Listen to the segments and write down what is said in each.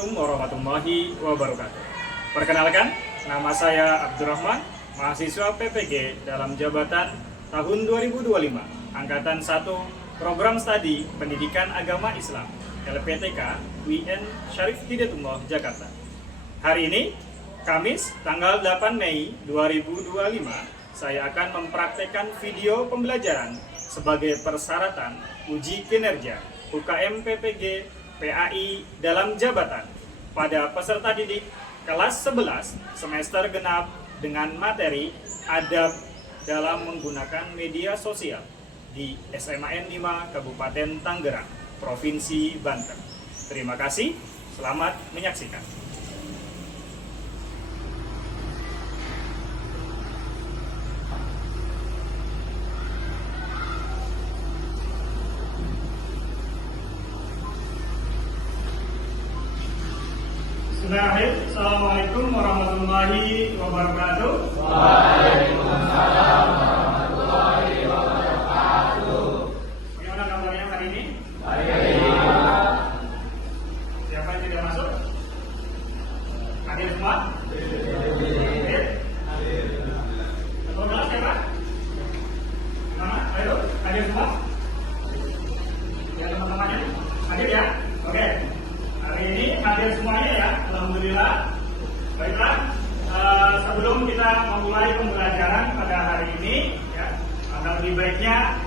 Assalamualaikum warahmatullahi wabarakatuh. Perkenalkan, nama saya Abdurrahman, mahasiswa PPG dalam jabatan tahun 2025, Angkatan 1, Program Studi Pendidikan Agama Islam, LPTK, UIN Syarif Hidayatullah, Jakarta. Hari ini, Kamis, tanggal 8 Mei 2025, saya akan mempraktekkan video pembelajaran sebagai persyaratan uji kinerja UKM PPG PAI dalam jabatan pada peserta didik kelas 11 semester genap dengan materi adab dalam menggunakan media sosial di SMAN 5 Kabupaten Tangerang, Provinsi Banten. Terima kasih, selamat menyaksikan. Assalamualaikum warahmatullahi wabarakatuh. Waalaikumsalam warahmatullahi wabarakatuh. Bagaimana kabarnya hari ini? Baik. Siapa yang tidak masuk? Hadir semua? Hadir. Ketua kelas siapa? Nama? Ayo, hadir semua? Ya, teman-temannya? Hadir ya? Oke. Hari ini hadir semuanya ya, alhamdulillah. Baiklah, sebelum kita memulai pembelajaran pada hari ini, ya, maka lebih baiknya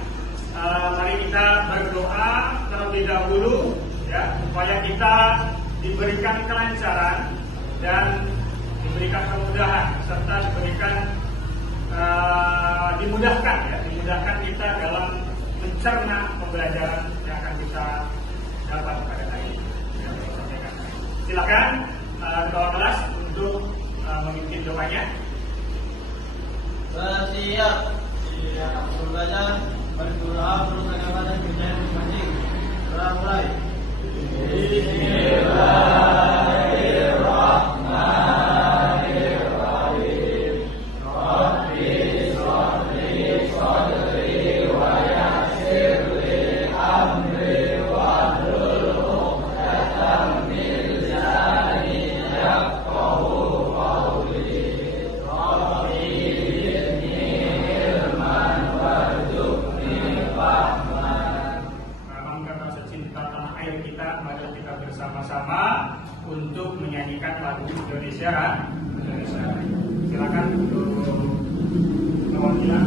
mari kita berdoa terlebih dahulu, ya, supaya kita diberikan kelancaran dan diberikan kemudahan serta diberikan dimudahkan kita dalam mencerna pembelajaran yang akan kita dapat pada hari ini. Silakan ketua kelas untuk memimpin doanya. Siap. Langsung saja berdoa menurut agama dan kepercayaan masing-masing. Mulai. Bismillahirrahmanirrahim. Rabbi sholli sholli wa yassir li amri wahlul 'uqdatam min lisani yafqahu qawli. Rabbi zidni ilman warzuqni fahman. Memang kata secinta tanah air kita, mari kita bersama-sama untuk menyanyikan lagu Indonesia. Silakan untuk perwakilan.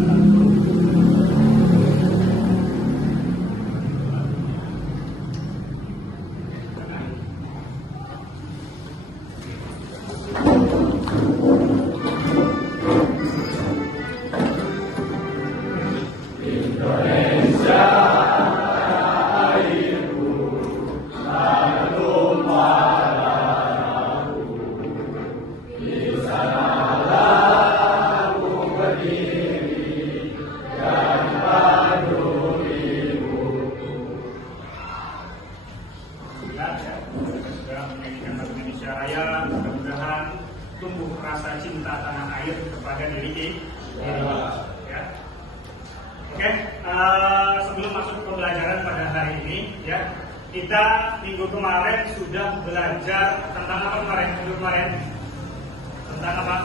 Indonesia Raya, mudah-mudahan tumbuh rasa cinta tanah air kepada diri kita. Ya. Oke, sebelum masuk ke pembelajaran pada hari ini, ya, kita minggu kemarin sudah belajar tentang apa kemarin? Tentang apa?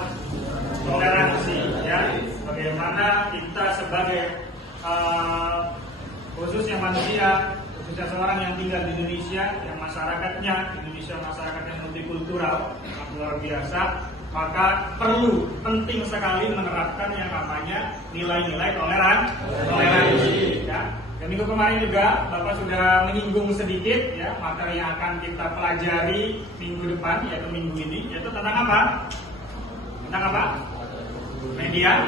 Toleransi, ya. Bagaimana kita sebagai khususnya manusia, khususnya seorang yang tinggal di Indonesia, yang masyarakatnya Indonesia masyarakat yang multikultural, yang luar biasa, maka penting sekali menerapkan yang namanya nilai-nilai toleransi. Ya. Dan minggu kemarin juga Bapak sudah menyinggung sedikit, ya, materi yang akan kita pelajari minggu depan, yaitu minggu ini, yaitu tentang apa? Tentang apa? Media.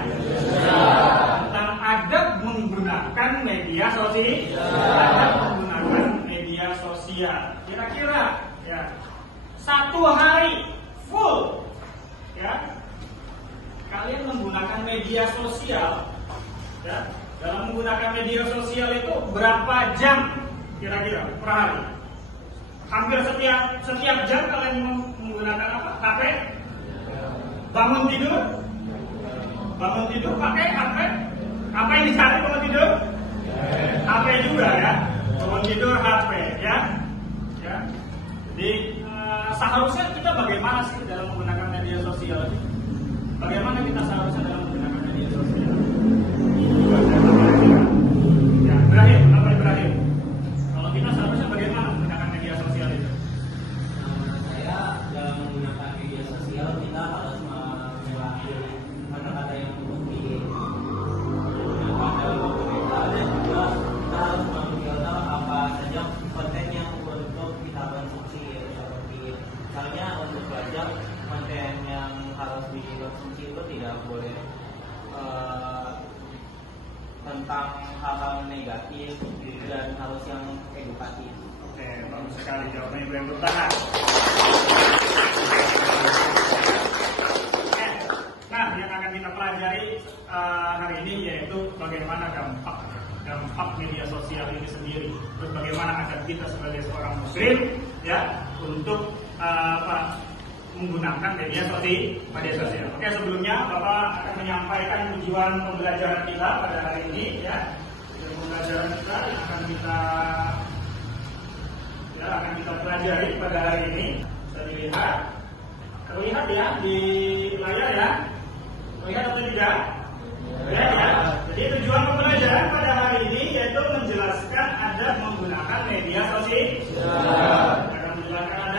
Tentang adab menggunakan media sosial. Adab menggunakan media sosial. Kira-kira, ya, 1 hari full, ya, kalian menggunakan media sosial, ya. Dalam menggunakan media sosial itu berapa jam kira-kira per hari? Hampir setiap jam kalian menggunakan apa? HP? Bangun tidur pakai HP? Apa yang dicari bangun tidur? HP juga, ya. Bangun tidur HP, ya. Jadi seharusnya kita bagaimana sih dalam menggunakan media sosial? Bagaimana kita seharusnya dalam menggunakan media sosial? Ini juga saya perhatikan. Ya, Ibrahim, apa Ibrahim? Kalau kita seharusnya bagaimana menggunakan media sosial itu? Menurut saya dalam menggunakan media sosial kita harus memilah kata-kata yang mungkin menggunakan dalam waktu kita, dan juga kita harus memfilter apa saja konten yang untuk kita konsumsi, seperti misalnya untuk belajar konten yang harus dikonsumsi itu tidak boleh tentang hal-hal negatif dan harus yang edukatif. Oke, bagus sekali jawabannya Ibrahim bertahan. Nah, yang akan kita pelajari hari ini yaitu bagaimana dampak media sosial ini sendiri. Terus bagaimana agar kita sebagai seorang muslim ya untuk menggunakan media sosial. Oke, sebelumnya Bapak akan menyampaikan tujuan pembelajaran kita pada hari ini ya. Tujuan pembelajaran kita yang akan kita pelajari pada hari ini. Bisa dilihat, terlihat ya di layar ya. Terlihat atau tidak? Terlihat ya. Jadi tujuan pembelajaran pada hari ini yaitu menjelaskan adab menggunakan media sosial.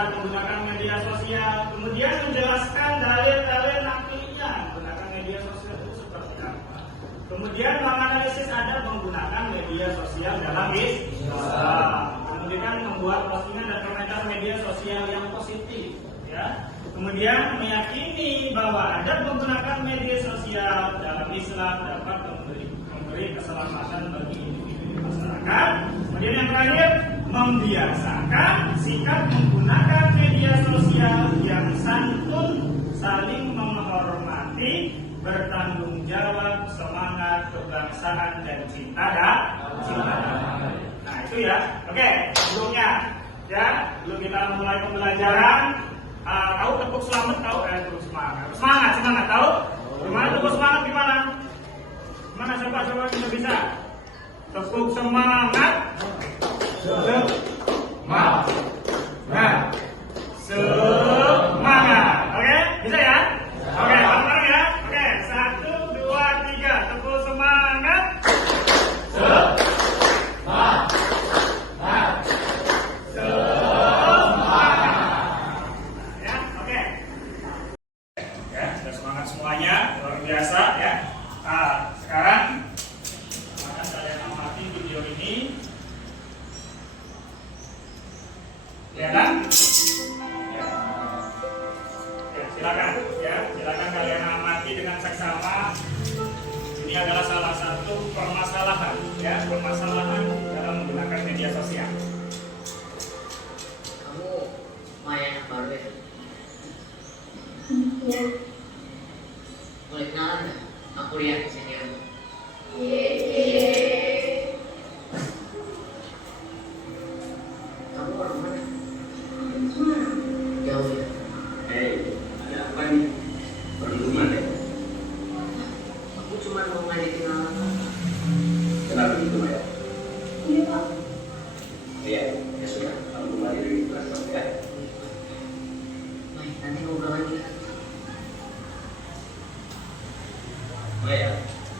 Menggunakan media sosial, kemudian menjelaskan dalil-dalil nakliyah menggunakan media sosial itu seperti apa. Kemudian menganalisis adab menggunakan media sosial dalam Islam. Kemudian membuat postingan dan komentar media sosial yang positif, ya. Kemudian meyakini bahwa adab menggunakan media sosial dalam Islam dapat memberi keselamatan bagi individu masyarakat. Kemudian yang terakhir, membiasakan sikap menggunakan media sosial yang santun, saling menghormati, bertanggung jawab, semangat kebangsaan dan cinta damai. Nah itu ya. Oke, sebelumnya ya, sebelum kita mulai pembelajaran, tahu tepuk selamat, tahu tepuk semangat tahu? Gimana tepuk semangat gimana? Gimana coba bisa? Tepuk semangat. Semangat. Oke, bisa ya? Oke, bareng ya. Oke, 1, 2, 3, tepuk semangat. Semangat. Ya, oke. Ya, sudah semangat semuanya, luar biasa ya. Nah, sekarang akan saya amati video ini. Ya kan? Ya. Ya, silakan kalian amati dengan seksama. Ini adalah salah satu permasalahan dalam menggunakan media sosial. Kamu Maya baru ya? Iya. Boleh kenalan nggak? Aku lihat di sini. Kamu orang mana? Jauh ya? Ada apa nih? Perlu mana? Aku cuma mau ngajak kenalan. Kenapa gitu, Maya? Iya, Pak. Iya, ya sudah. Kamu kembali dari kelas ya. Mai, nanti ngobrol lagi. Maya,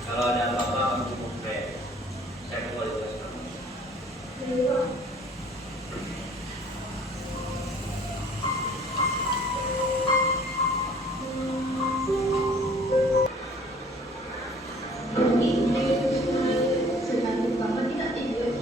kalau ada apa-apa kamu hubungi saya. Saya kembali ke kelas kamu. Iya, Pak. Sedang banget tidak tidur.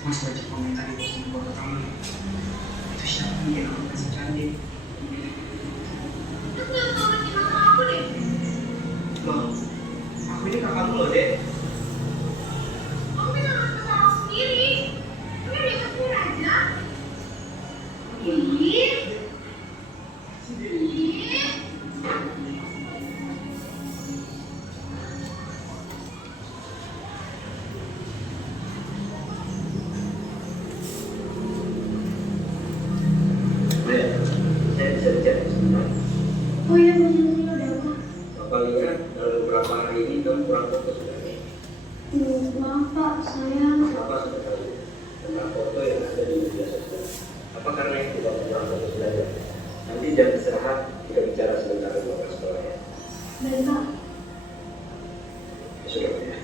Mas baca komentar di posting foto kamu. Itu siapa nih yang kamu kasih cantik? Terus jangan ngomongin nama aku deh. Loh, aku ini kakakmu loh, Dek. Kamu bisa ngurus masalah sendiri. Udah diketin aja. Ih. Ih. Saya bisa bicara sebentar. Oh iya, bener-bener ada apa? Bapak lihat dalam beberapa hari ini kamu kurang fokus sekali. Maaf Pak, saya Kenapa sudah tahu tentang foto yang ada di media sosial? Apa karena itu Bapak kurang fokus belajar? Nanti jam istirahat kita bicara sebentar di lokasi sekolah ya. dari Pak. Ya sudah ya.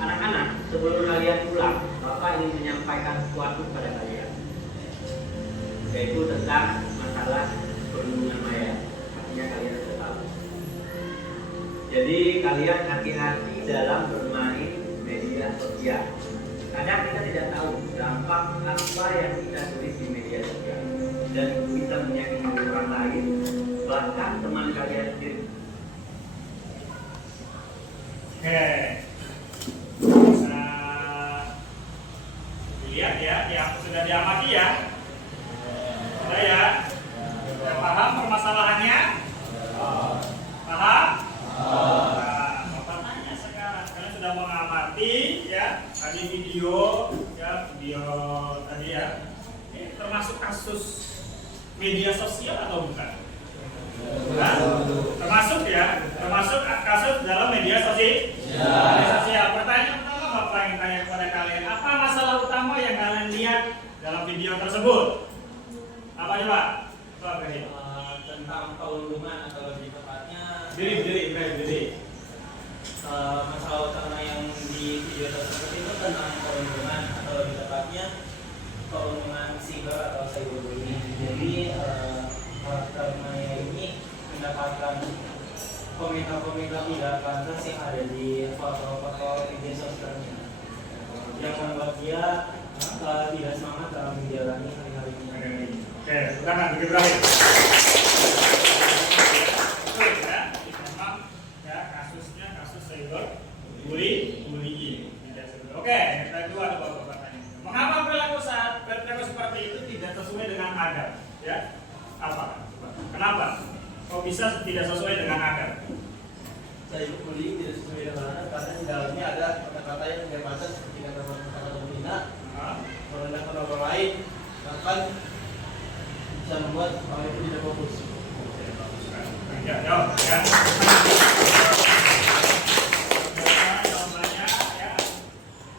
Anak-anak, sebelum kalian pulang, Bapak ingin menyampaikan sesuatu kepada kalian, yaitu tentang masalah perlindungan maya. Artinya kalian sudah tahu. Jadi kalian hati-hati dalam bermain media sosial. Kadang kita tidak tahu dampak apa yang kita tulis di media sosial, dan itu bisa menyakiti orang lain, bahkan teman kalian sendiri. Oke, bisa dilihat ya, yang sudah diamati ya. Sudah ya, sudah paham permasalahannya? Paham? Nah, Bapak tanya sekarang, kalian sudah mengamati ya, tadi video tadi ya. Ini termasuk kasus media sosial atau bukan? Bukan? Termasuk ya, termasuk kasus dalam media sosial. Media sosial. Pertanyaan pertama Bapak ingin tanya kepada kalian, apa masalah utama yang kalian lihat dalam video tersebut? Apa coba? Coba beri. Tentang perlindungan atau lebih tepatnya Diri. masalah utama yang di video tersebut itu tentang perlindungan atau lebih tepatnya perlindungan siber atau cyberbullying. Jadi karakter Maya ini mendapatkan komentar-komentar tidak pantas yang ada di foto-foto media sosialnya, yang membuat dia tidak semangat dalam menjalani hari-harinya. Oke, tangan bagi berakhir. Betul ya, ini memang ya kasusnya kasus cyberbullying. Oke, yang kedua ada Bapak tanya. Mengapa perilaku seperti itu tidak sesuai dengan adab? Ya, apa? Kenapa? Kok bisa tidak sesuai dengan adab? Cyberbullying tidak sesuai dengan anak karena di dalamnya ada kata-kata yang tidak pantas seperti kata-kata menghina, merendahkan orang lain, bahkan bisa membuat orang itu tidak fokus. Ya, jawab ya. Contohnya ya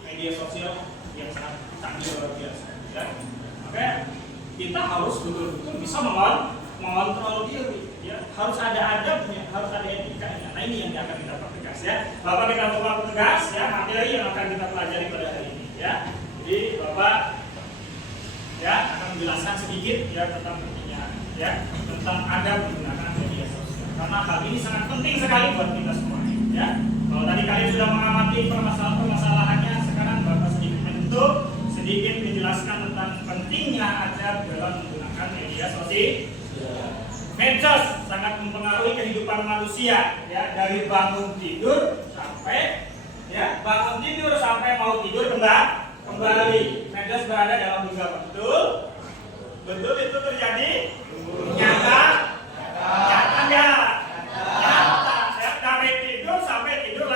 media sosial yang sangat canggih luar biasa. Ya. Oke, kita harus betul-betul bisa mengontrol diri. Ya, harus ada adabnya, harus ada etikanya. Nah ini yang akan kita pertegas ya. Bapak kita coba pertegas ya materi yang akan kita pelajari pada hari ini ya. Jadi Bapak ya akan menjelaskan sedikit ya tentang pentingnya ya tentang adab menggunakan media sosial. Karena hal ini sangat penting sekali buat kita semua ya. Kalau tadi kalian sudah mengamati permasalahannya, sekarang Bapak sedikit menjelaskan tentang pentingnya adab dalam menggunakan media sosial. Medsos sangat mempengaruhi kehidupan manusia ya, dari bangun tidur sampai mau tidur kembali. Medsos berada dalam genggaman. Betul itu terjadi? Nyata enggak? Nyata. Ya, dari tidur sampai tidur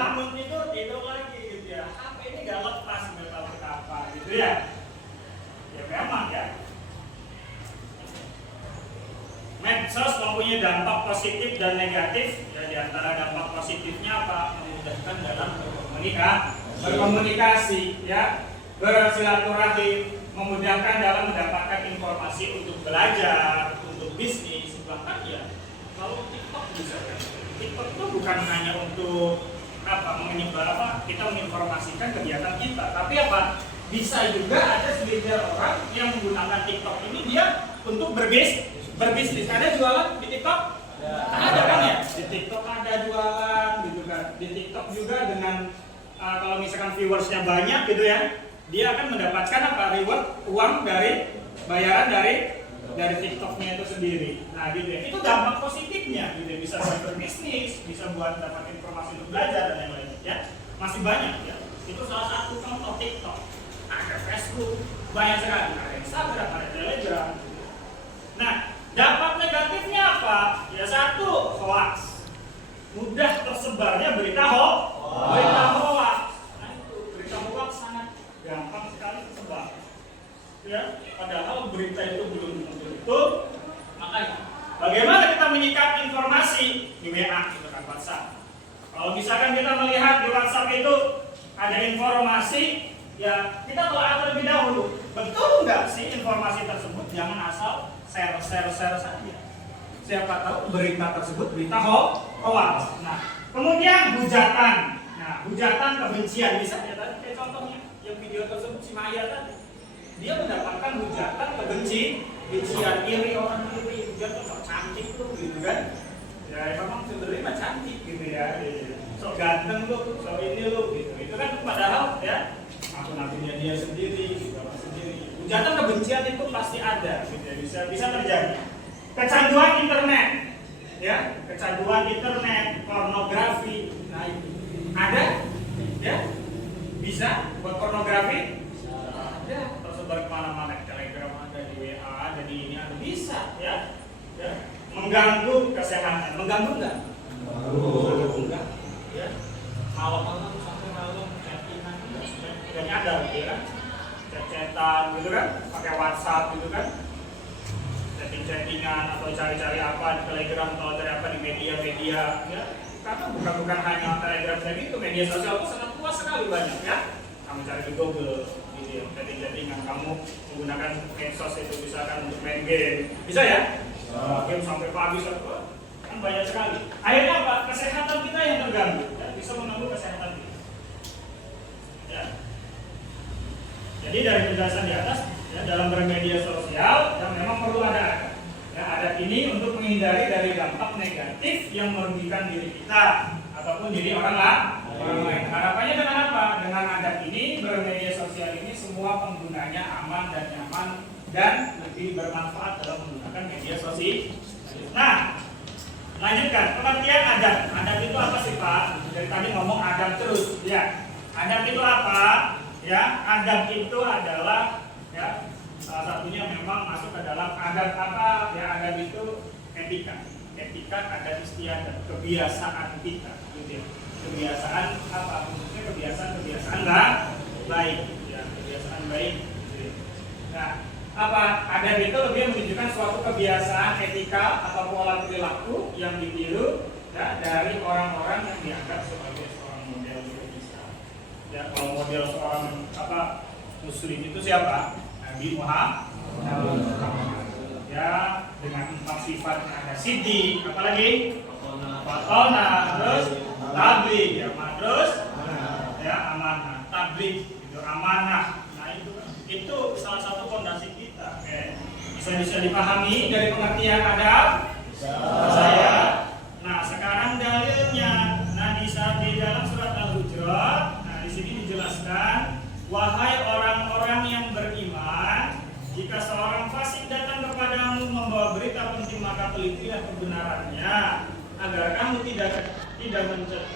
bangun tidur lagi gitu ya. HP ini enggak lepas, enggak tahu kenapa gitu ya. Ya memang ya. Medsos mempunyai dampak positif dan negatif. Ya, di antara dampak positifnya apa? Memudahkan dalam berkomunikasi, ya, bersilaturahim, memudahkan dalam mendapatkan informasi untuk belajar, untuk bisnis, bahkan ya. Kalau TikTok bisa kan? TikTok itu bukan hanya untuk kita menginformasikan kegiatan kita, tapi apa? Bisa juga ada segelintir orang yang menggunakan TikTok ini dia untuk berbisnis. Ada jualan di TikTok? Ada kan ya? Di TikTok ada jualan gitu kan. di TikTok juga dengan kalau misalkan viewersnya banyak gitu ya, dia akan mendapatkan apa, reward uang dari bayaran dari TikToknya itu sendiri. Nah gitu ya, itu dampak positifnya gitu ya. Bisa buat berbisnis, bisa buat dapat informasi untuk belajar dan yang lain ya. Masih banyak ya. Itu salah satu contoh TikTok. Ada Facebook, banyak sekali, ada Instagram, ada Telegram. Nah, dampak negatifnya apa? Ya satu, hoax. Mudah tersebarnya berita hoax. Berita hoax. Nah itu, berita hoax sangat gampang sekali tersebar. Ya, padahal berita itu belum tentu betul. Makanya, bagaimana kita menyikapi informasi di WA, gitu kan, WhatsApp. Kalau misalkan kita melihat di WhatsApp itu ada informasi, ya kita telah terlebih dahulu. Betul nggak sih informasi tersebut? Jangan asal share saja. Siapa tahu berita tersebut berita hoax. Nah, kemudian hujatan. Nah, hujatan kebencian bisa ya tadi kayak contohnya yang video tersebut si Maya tadi. Dia mendapatkan hujatan kebencian, iri orang iri, hujatan sok cantik tuh gitu kan. Ya memang sebenarnya mah cantik gitu ya. Sok ganteng lu, sok ini lu gitu. Itu kan padahal ya akun-akunnya dia sendiri, gitu sendiri. Hujatan kebencian itu pasti ada gitu ya. Bisa terjadi. Kecanduan internet. Ya, kecanduan internet, pornografi. Nah, itu ada ya? Bisa buat pornografi? Ada, tersebar kemana-mana, Telegram ada, di WA ada, di ini ada, bisa ya. Mengganggu kesehatan, mengganggu enggak? Enggak. Ya. Malam-malam sampai malam chattingan udah nyadar gitu ya. Chat-chatan gitu kan, pakai WhatsApp gitu kan. Chatting-chattingan atau cari-cari apa di Telegram atau cari apa di media-media ya. Karena bukan hanya Telegram saja itu, media sosial itu sangat luas sekali banyak ya. Kamu cari di Google gitu ya, chatting-chattingan, kamu menggunakan medsos itu misalkan untuk main game. Bisa ya? Game sampai pagi kan banyak sekali. Akhirnya apa? Kesehatan kita yang terganggu ya, bisa mengganggu kesehatan kita. Ya. Jadi dari penjelasan di atas ya, dalam bermedia sosial yang memang perlu ada adat. Ya, adat ini untuk menghindari dari dampak negatif yang merugikan diri kita ataupun diri orang lain. Harapannya dengan apa? Dengan adat ini, bermedia sosial ini semua penggunanya aman dan nyaman dan lebih bermanfaat dalam menggunakan media sosial. Nah, lanjutkan pengertian adat. Adat itu apa sih Pak? Dari tadi ngomong adat terus. Ya, adat itu apa? Ya, adat itu adalah ya salah satunya memang masuk ke dalam adat apa? Ya, adat itu etika. Etika, adat istiadat, kebiasaan kita, gitu ya. Kebiasaan apa? Maksudnya kebiasaan baik, ya, kebiasaan baik. Gitu ya. Nah, apa? Adat itu lebih menunjukkan suatu kebiasaan etika atau pola perilaku yang ditiru ya, dari orang-orang yang dianggap sebagai seorang model bisa. Ya, kalau model seorang apa muslim itu siapa? Nabi Muhammad. Ya, dengan 4 sifat ada siddiq, apalagi fatona, terus tabligh, ya, terus ya amanah, tabligh itu amanah. Nah, itu salah satu fondasi kita. Oke. Bisa dipahami dari pengertian adab? Saya. Nah, sekarang dalilnya. Nah, di dalam surat Al-Hujurat, nah di sini dijelaskan, wahai orang-orang yang beriman, jika seorang fasik datang kepadamu membawa berita penting, maka telitilah kebenarannya, agar kamu tidak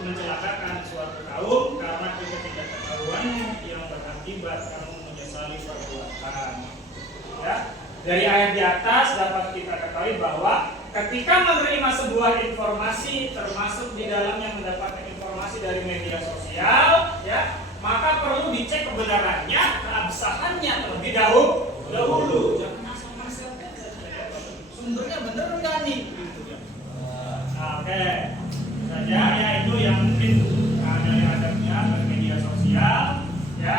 mencelakakan suatu kaum karena ketidaktahuanmu yang berakibat kamu menyesali perbuatan. Ya, dari ayat di atas dapat kita ketahui bahwa ketika menerima sebuah informasi, termasuk di dalamnya mendapatkan informasi dari media sosial, ya, maka perlu dicek kebenarannya, keabsahannya terlebih dahulu. Jangan asal-asal sumbernya benar enggak nih? Gitu ya. Oke. Saja ya itu yang mungkin dari adabnya bermedia sosial ya.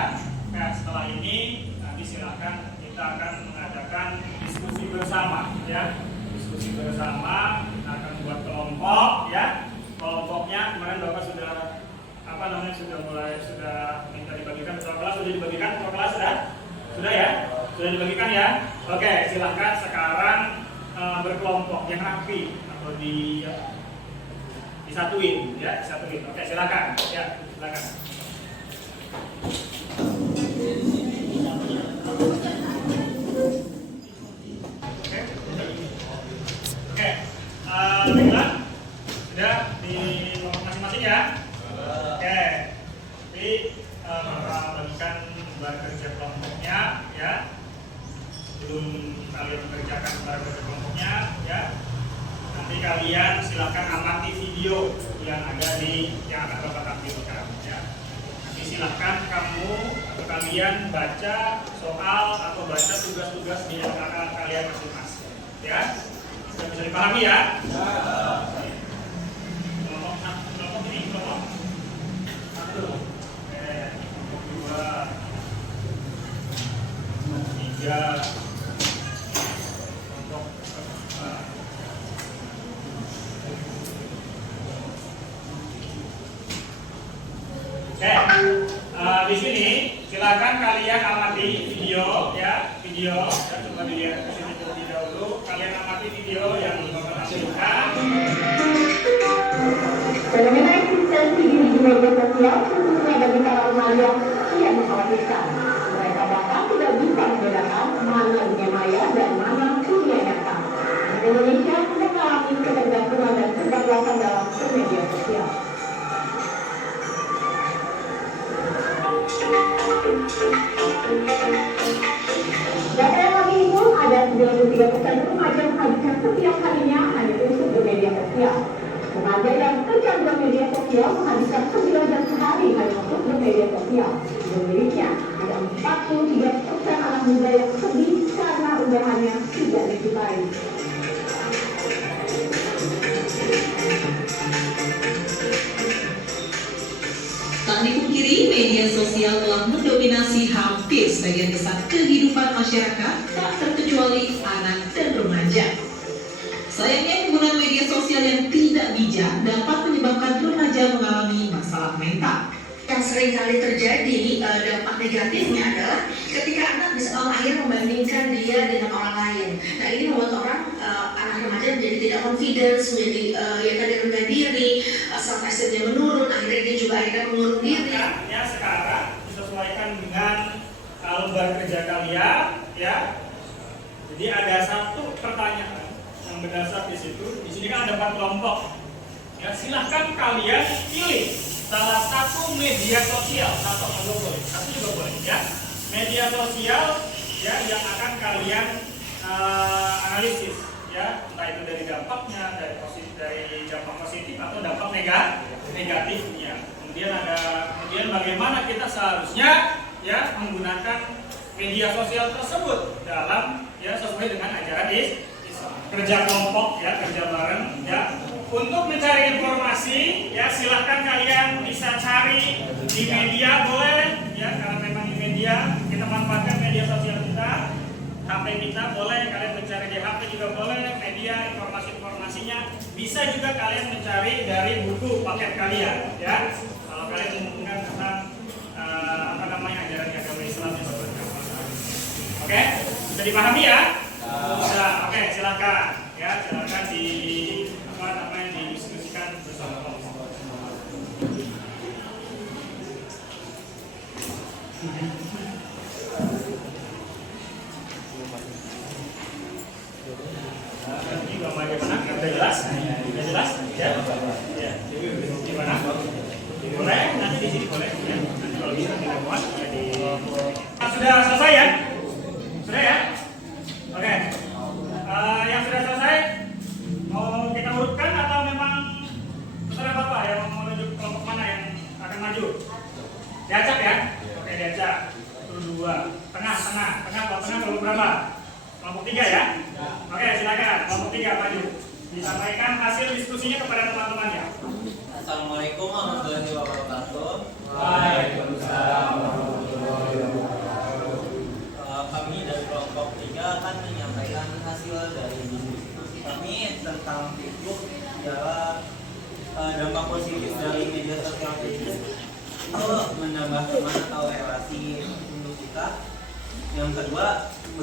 Nah, setelah ini nanti silakan kita akan mengadakan diskusi bersama ya. Diskusi bersama, kita akan buat kelompok ya. Kelompoknya kemarin Bapak sudah sudah minta dibagikan ketua kelas, sudah dibagikan ketua kelas sudah ya? Sudah dibagikan ya? Oke, silakan sekarang berkelompok yang rapi atau di disatuin ya, disatuin. Oke, silakan. Ya, silakan. Oke, baiklah. Sudah di kelompok masing-masing ya. Oke, jadi kita bagikan bahan kerja kelompoknya ya. Sebelum kalian mengerjakan bahan kerja kelompoknya ya, nanti kalian silakan amati video yang ada yang akan Bapak tampilkan ya. Nanti silakan kamu atau kalian baca soal atau baca tugas-tugas di LKK kalian masing-masing ya. Sudah bisa dipahami ya? Kelompok ini kelompok 1, 2, 3, kelompok 4. Oke, di sini silakan kalian amati video ya, video ya, coba dilihat di sini terlebih dahulu. Kalian amati video yang Bapak hasilkan. Fenomena eksistensi diri di media sosial khususnya bagi para remaja kian mengkhawatirkan. Mereka bahkan tidak bisa membedakan mana dunia maya dan mana dunia nyata. Indonesia mengalami ketergantungan dan keterbelasan dalam media sosial. Data yang kami himpun ada 93% remaja menghabiskan setiap harinya hanya untuk bermedia sosial. Remaja yang kecanduan media sosial menghabiskan 9 jam sehari hanya untuk bermedia sosial. Menurutnya, ada 43% anak muda yang sedih karena unggahannya tidak disukai. Tak dipungkiri, media sosial telah mendominasi hampir sebagian besar kehidupan masyarakat, tak terkecuali anak dan remaja. Sayangnya, penggunaan media sosial yang tidak bijak dapat menyebabkan remaja mengalami masalah mental. Yang sering kali terjadi dampak negatifnya adalah ketika anak bisa akhirnya membandingkan dia dengan orang lain. Nah, ini membuat anak remaja menjadi tidak confidence, menjadi tadi rendah diri, self esteemnya menurun, akhirnya dia juga mengurung diri. Ya, sekarang disesuaikan dengan lembar kerja kalian ya. Jadi ada satu pertanyaan yang berdasar di situ. Di sini kan ada 4 kelompok. Ya, silahkan kalian pilih salah satu media sosial, satu juga boleh ya. Media sosial ya yang akan kalian analisis ya, entah itu dari dampaknya, dari dampak positif atau dampak negatifnya. Kemudian bagaimana kita seharusnya ya menggunakan media sosial tersebut dalam ya sesuai dengan ajaran Islam. Kerja kelompok ya, kerja bareng ya. Untuk mencari informasi ya silahkan kalian bisa cari di media boleh ya, karena memang di media kita manfaatkan media sosial kita, HP kita boleh, kalian mencari di HP juga boleh, media informasinya bisa juga kalian mencari dari buku paket kalian ya. Kalau kalian membutuhkan tentang ajaran agama Islam yang seperti apa. Oke, bisa dipahami ya? Bisa. Oke, silakan ya, silakan didiskusikan bersama kelompok. Ini gambarnya mana? Udah jelas? Udah jelas? Ya. Ya. Gimana? Boleh? Nanti di sini boleh. Ya. Nanti kalau bisa tidak muat ya di. Sudah selesai ya? Sudah ya? Oke. Yang sudah selesai mau kita urutkan atau memang terserah Bapak yang mau menunjuk kelompok mana yang akan maju? Diacak ya? Oke, diacak. Itu 2. Tengah kelompok berapa? Kelompok 3 ya? Oke, silakan. Kelompok 3 maju. Disampaikan hasil diskusinya kepada teman-temannya. Assalamualaikum warahmatullahi wabarakatuh. Waalaikumsalam warahmatullahi wabarakatuh. Kami dari kelompok 3 akan menyampaikan hasil dari diskusi kami tentang Facebook adalah dampak positif dari media sosial Facebook itu menambah teman atau relasi untuk kita. Yang kedua,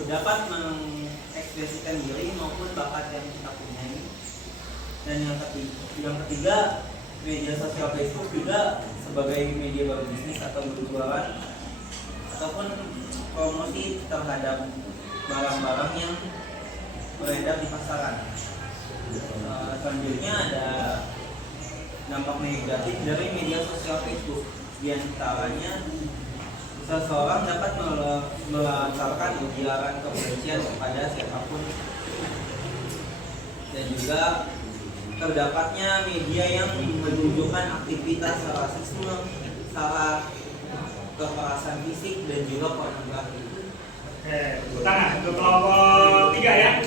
dapat mengekspresikan diri maupun bakat yang kita punyai. Dan yang ketiga media sosial Facebook juga sebagai media berbisnis atau berjualan ataupun promosi terhadap barang-barang yang beredar di pasaran. Selanjutnya ada dampak negatif dari media sosial Facebook. Di antaranya seseorang dapat melancarkan ujaran kebencian kepada siapapun, dan juga terdapatnya media yang menunjukkan aktivitas rasisme, sara, kekerasan fisik, dan juga pornografi. Oke, tepuk tangan untuk kelompok 3 ya.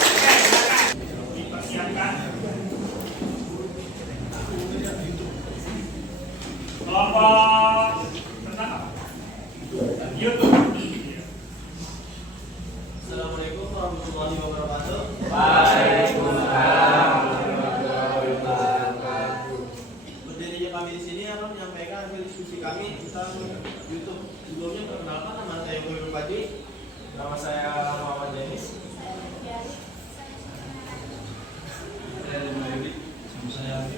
Oke, silakan dipersiapkan. Kelompok tentang apa? YouTube. Assalamualaikum warahmatullahi wabarakatuh. Waalaikumsalam warahmatullahi wabarakatuh. Berdirinya kami di sini akan menyampaikan hasil diskusi kami tentang YouTube. Sebelumnya perkenalkan, nama saya Khairul Fadli. Nama saya Muhammad Denis. Saya Lima Yudit. Nama saya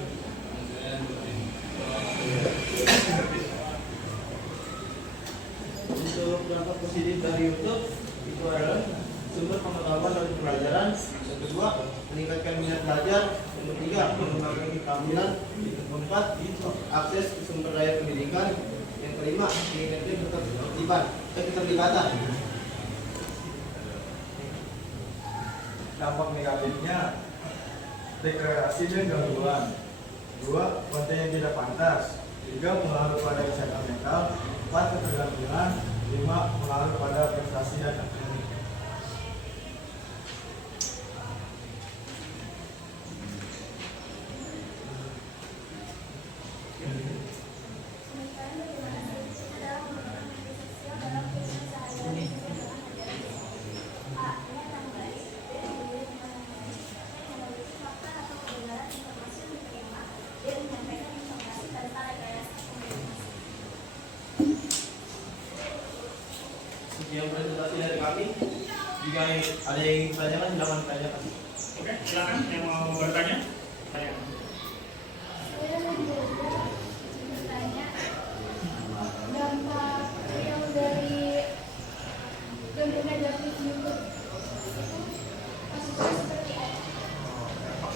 Untuk dampak positif dari YouTube itu adalah sumber pengetahuan dan pembelajaran. Yang kedua, meningkatkan minat belajar. Yang ketiga, mengembangkan keterampilan. Yang keempat, akses ke sumber daya pendidikan. Yang kelima, meningkatkan keterlibatan. Dampak negatifnya rekreasi dan gangguan. 2. Konten yang tidak pantas. 3. Pengaruh pada kesehatan mental. 4. Ketergantungan. 5. Pengaruh pada prestasi dan akademik. Sekian presentasi dari kami. Jika ada yang ingin ditanyakan, silakan ditanyakan. Oke, silakan yang mau bertanya. Dampak yang dari konten negatif YouTube itu kasusnya seperti apa?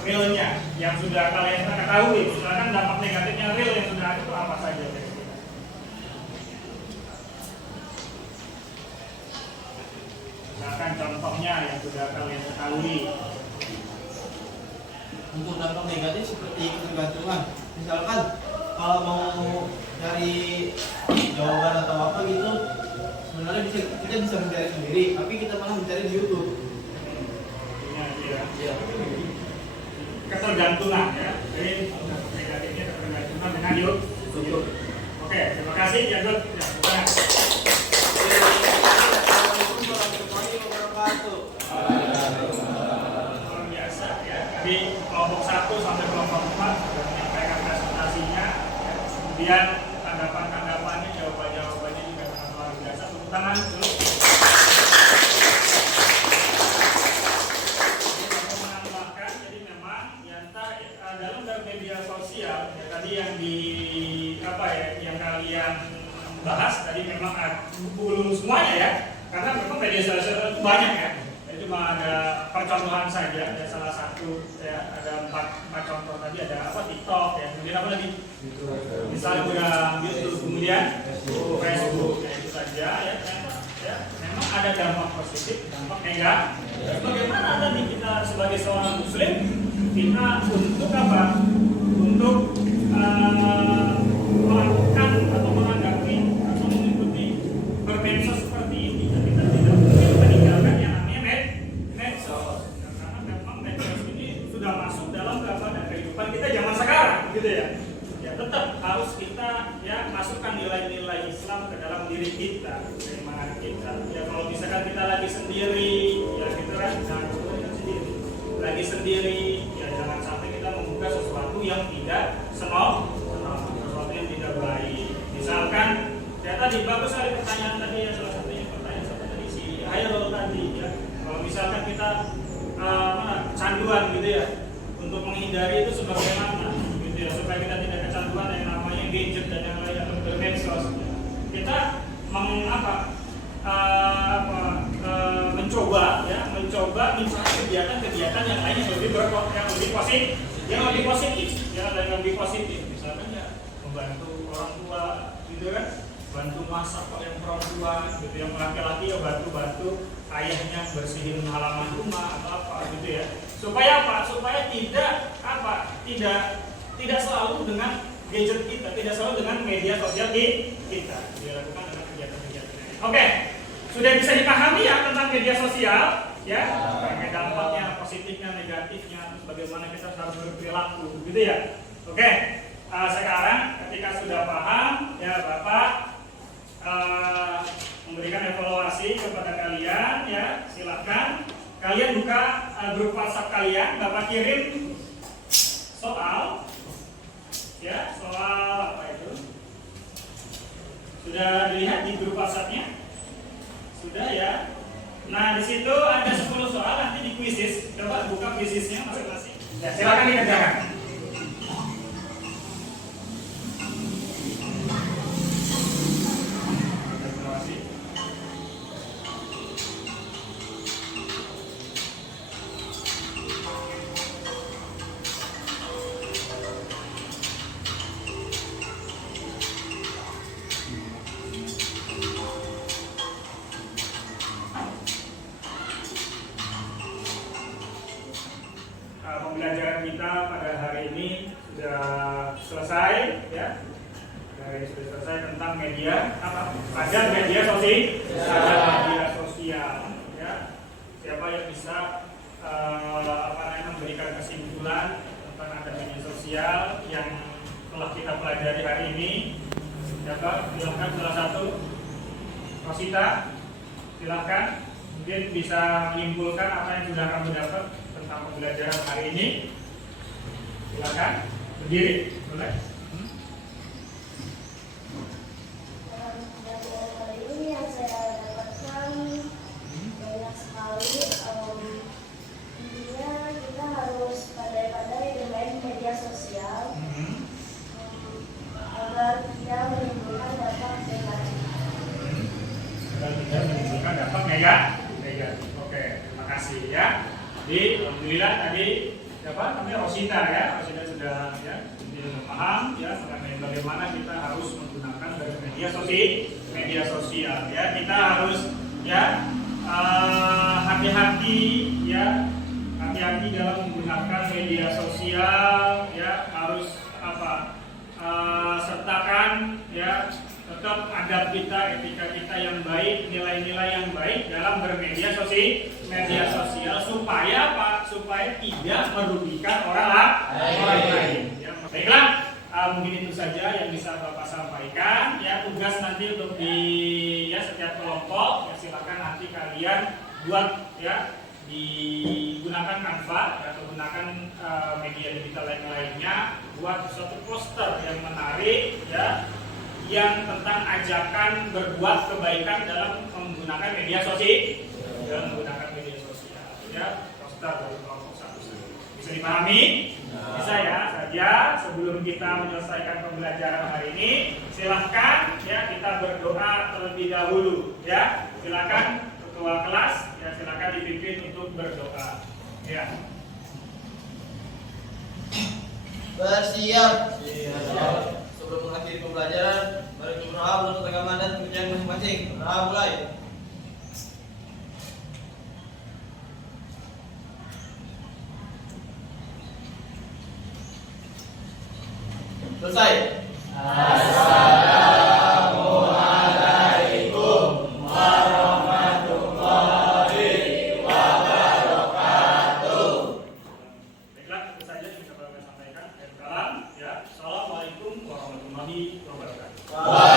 Realnya yang sudah kalian ketahui, misalkan dampak negatifnya real yang sudah ada itu apa saja? Misalkan contohnya yang sudah kalian ketahui. Untuk dampak negatif seperti ketergantungan, misalkan kalau mau cari jawaban atau apa gitu, sebenarnya kita bisa mencari sendiri, tapi kita malah mencari di YouTube. Ya. Ketergantungan ya. Jadi dampak negatifnya ketergantungan dengan YouTube. Oke, terima kasih ya Dut. Ya, bukan. Luar biasa ya. Di kelompok 1 sampai kelompok 4 sudah menyampaikan presentasinya. Ya. Kemudian tanggapan-tanggapannya, jawaban-jawabannya juga sangat luar biasa. Tepuk tangan dulu. Menambahkan, jadi memang ya dalam media sosial ya, tadi yang di apa ya, yang kalian bahas tadi memang belum semuanya ya, karena memang media sosial itu banyak ya. Cuma ada percontohan saja, ada salah satu ya, ada 4 contoh tadi, ada apa, TikTok ya, kemudian apa lagi, Instagram, YouTube, kemudian Facebook, ya itu saja ya. Memang ada dampak positif, dampak negatif. Bagaimana tadi kita sebagai seorang muslim, kita untuk apa? Untuk melakukan atau menanggapi atau mengikuti bermedsos seperti ini, kita tidak mungkin meninggalkan yang namanya medsos, karena memang medsos ini sudah masuk dalam kehidupan kita zaman sekarang, gitu ya. Ya tetap harus kita ya masukkan nilai-nilai Islam ke dalam diri kita, keimanan kita. Ya kalau misalkan kita lagi sendiri, ya kita kan jangan sendiri. Lagi sendiri, ya jangan sampai kita membuka sesuatu yang tidak senonoh, sesuatu yang tidak baik. Misalkan, ya tadi bagus sekali pertanyaan tadi ya, salah satunya pertanyaan sama tadi si Hairul tadi ya. Kalau misalkan kita canduan gitu ya untuk menghindari itu sebagaimana, gitu ya, supaya kita tidak kecanduan yang namanya gadget dan yang lain atau bermedsos. Kita mencoba mencari kegiatan-kegiatan yang lain yang lebih positif, misalkan ya membantu orang tua, gitu kan, bantu masak kalau yang perempuan, gitu, yang laki-laki ya bantu ayahnya bersihin halaman rumah atau apa, gitu ya, supaya tidak selalu dengan gadget kita, tidak selalu dengan media sosial kita, dilakukan dengan kegiatan-kegiatan. Oke, sudah bisa dipahami ya tentang media sosial, ya, pakai dampaknya, positifnya, negatifnya, terus bagaimana kita harus berperilaku, gitu ya. Oke, sekarang ketika sudah paham, ya Bapak memberikan evaluasi kepada kalian, ya, silahkan kalian buka grup WhatsApp kalian, Bapak kirim soal, ya, soal apa itu? Sudah dilihat di grup WhatsApp-nya? Sudah ya. Nah, di situ ada 10 soal, nanti di kuisis. Coba buka kuisisnya masing-masing. Ya, silakan dikerjakan. Pembelajaran kita pada hari ini sudah selesai, ya. Sudah selesai tentang media Ada media sosial, ya. Siapa yang bisa memberikan kesimpulan tentang ada media sosial yang telah kita pelajari hari ini? Siapa? Silakan salah satu. Rosita, silakan. Mungkin bisa menyimpulkan apa yang sudah kamu dapat tentang pembelajaran hari ini. Silakan berdiri, boleh. Pembelajaran hari ini yang saya dapatkan banyak sekali. Intinya kita harus pandai-pandai bermain media sosial agar tidak menimbulkan dampak negatif. Agar tidak menimbulkan dampak negatif. Oke, terima kasih ya. Jadi, alhamdulillah tadi siapa namanya Rosita ya. Rosita sudah paham ya mengenai bagaimana kita harus menggunakan dari media sosial ya. Kita harus ya hati-hati ya, hati-hati dalam menggunakan media sosial ya. Harus sertakan ya tetap adab kita, etika kita yang baik, nilai-nilai yang baik dalam bermedia sosial supaya supaya tidak merugikan orang lain. Ya, baiklah, mungkin itu saja yang bisa Bapak sampaikan. Ya, tugas nanti untuk di setiap kelompok ya, silakan nanti kalian buat ya, digunakan Canva atau gunakan media digital lainnya buat suatu poster yang menarik ya, yang tentang ajakan berbuat kebaikan dalam menggunakan media sosial, ya, poster dari kelompok 1. Bisa dipahami? Bisa ya. Saja sebelum kita menyelesaikan pembelajaran hari ini, silahkan ya kita berdoa terlebih dahulu ya. Silakan ketua kelas ya, silakan dipimpin untuk berdoa ya. Bersiap. Sebelum mengakhiri pembelajaran, mari kita berdoa untuk agama dan pekerjaan masing-masing. Berdoa mulai. Selesai. Assalamualaikum warahmatullahi wabarakatuh. Baiklah, itu saja yang bisa saya sampaikan. Salam ya. Assalamualaikum warahmatullahi wabarakatuh.